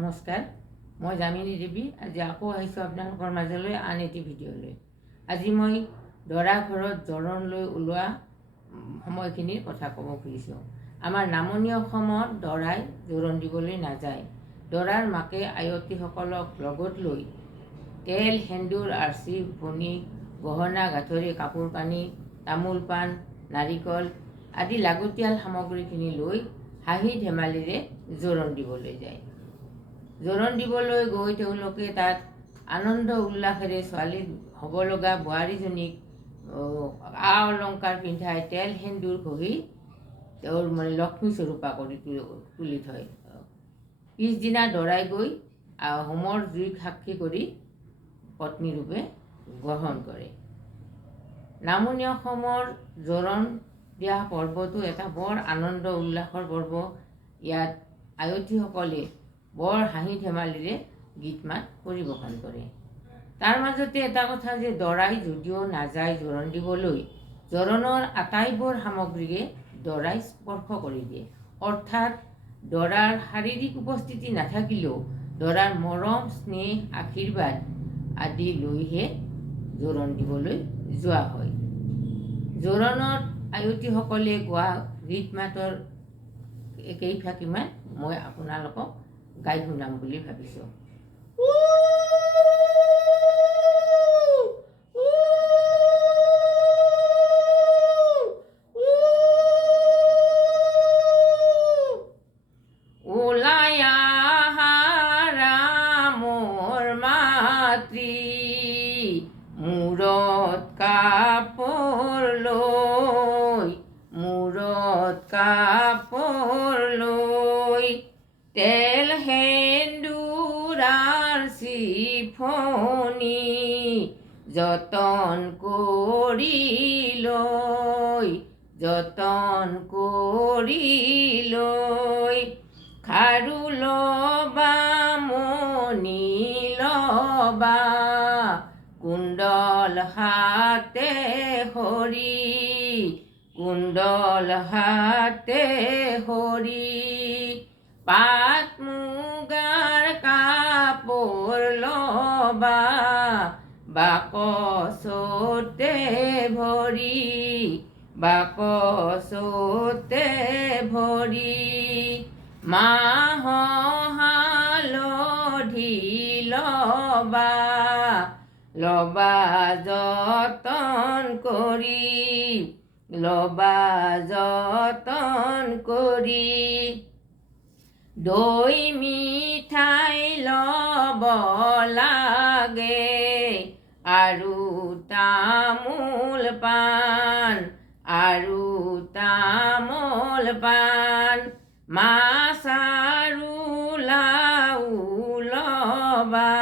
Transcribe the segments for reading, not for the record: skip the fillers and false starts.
নমস্কাৰ, মই যামিনী দেৱী। আজি আকৌ আহিছোঁ আপোনালোকৰ মাজলৈ আন এটি ভিডিঅ'লৈ। আজি মই দৰা ঘৰত জোৰোণ লৈ ওলোৱা সময়খিনিৰ কথা ক'ব খুজিছোঁ। আমাৰ নামনি অসমত দৰাই জোৰোণ দিবলৈ নাযায়। দৰাৰ মাকে আয়তীসকলক লগত লৈ তেল, সেন্দুৰ, আৰ্চি, ভনী, গহনা গাঁঠৰি, কাপোৰ কানি, তামোল পাণ, নাৰিকল আদি লাগতিয়াল সামগ্ৰীখিনি লৈ হাঁহি ধেমালিৰে জোৰোণ দিবলৈ যায়। জোৰোণ দিবলৈ গৈ তেওঁলোকে তাত আনন্দ উল্লাসেৰে ছোৱালী হ'ব লগা বোৱাৰীজনীক আ অলংকাৰ পিন্ধাই তেল সেন্দুৰ ঘঁহি তেওঁৰ লক্ষ্মী স্বৰূপা কৰি তুলি থয়। পিছদিনা দৰাই গৈ হোমৰ জুইক সাক্ষী কৰি পত্নীৰূপে গ্ৰহণ কৰে। নামনি অসমৰ জোৰোণ দিয়া পৰ্বটো এটা বৰ আনন্দ উল্লাসৰ পৰ্ব। ইয়াত আয়তীসকলে বৰ হাঁহি ধেমালিৰে গীত মাত পৰিৱেশন কৰে। তাৰ মাজতে এটা কথা যে দৰাই যদিও নাযায় জোৰোণ দিবলৈ, জোৰোণৰ আটাইবোৰ সামগ্ৰীৰে দৰাই স্পৰ্শ কৰি দিয়ে। অৰ্থাৎ দৰাৰ শাৰীৰিক উপস্থিতি নাথাকিলেও দৰাৰ মৰম, স্নেহ, আশীৰ্বাদ আদি লৈহে জোৰোণ দিবলৈ যোৱা হয়। জোৰোণত আয়তীসকলে গোৱা গীত মাতৰ কেইফাঁকিমান মই আপোনালোকক গাই শুনাম বুলি ভাবিছোঁ। ওলাই আহা ৰামৰ মাতৃ, মূৰত কাপোৰ লৈ, মূৰত কাপোৰ লৈ, তেল সেন্দুৰ আৰ্চি ভনী যতন কৰি লৈ, যতন কৰি লৈ, খাৰু লবা মণি লবা, কুণ্ডল হাতে সৰি, কুণ্ডল হাতে সৰি, পাট মুগাৰ কাপোৰ লবা, বাকচতে ভৰি, বাকচতে ভৰি, মাহ হালধি লবা, লবা যতন কৰি, লবা যতন কৰি, দৈ মিঠাই লব লাগে, আৰু তামোল পাণ, আৰু তামোল পাণ, মাছ আৰু লাও লবা,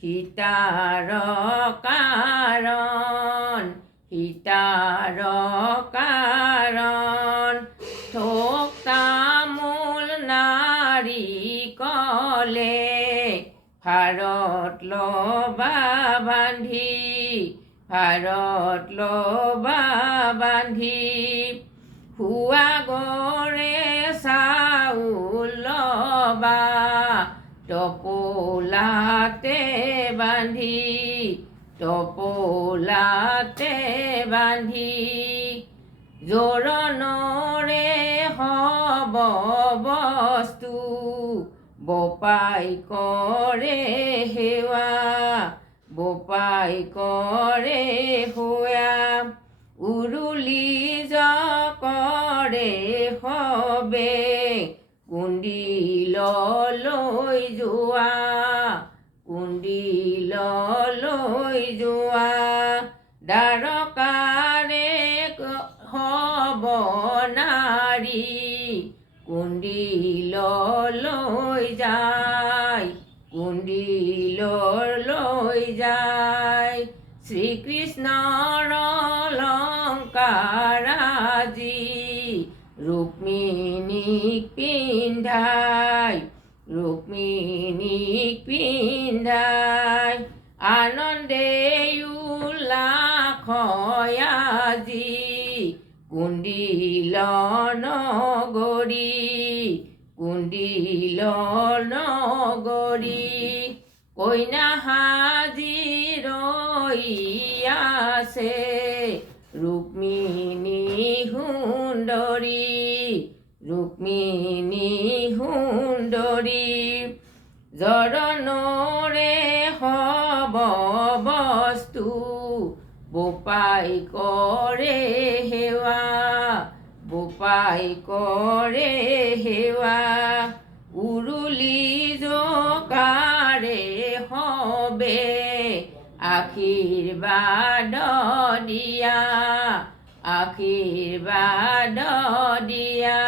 সীতাৰ কাৰণ, সীতাৰ কাৰণ, থোক তামোল নাৰিকলে, ভাৰত লবা বান্ধি, ভাৰত লবা বান্ধি, সুৱাগৰে চাউল লবা, টপলাতে বান্ধি, টপলাতে বান্ধি, জোৰণৰে হব বস্তু, বোপাই কৰে সেৱা, বোপাই কৰে সেৱা, উৰুলি জকৰে হবে, কুণ্ডিললৈ যোৱা, কুণ্ডিললৈ যোৱা, দ্বাৰকাৰে হব নাৰী, কুণ্ডিললৈ যায়, কুণ্ডিললৈ যায়, শ্ৰীকৃষ্ণৰ অলংকাৰ আজি, ৰুক্মিণীক পিন্ধাই, ৰুক্মিণীক পিন্ধাই, আনন্দে উল্লাসয় আজি, কুণ্ডিল নগৰী, কুণ্ডিল নগৰী কইনা হাজি ৰইয়াছে ৰুক্মিণী সুন্দৰী ৰুক্মিণী সুন্দৰী জৰণৰে হব বস্তু বোপাই কৰে সেৱা বোপাই কৰে সেৱা উৰুলি জকাৰে হবে আশীৰ্বাদ দিয়া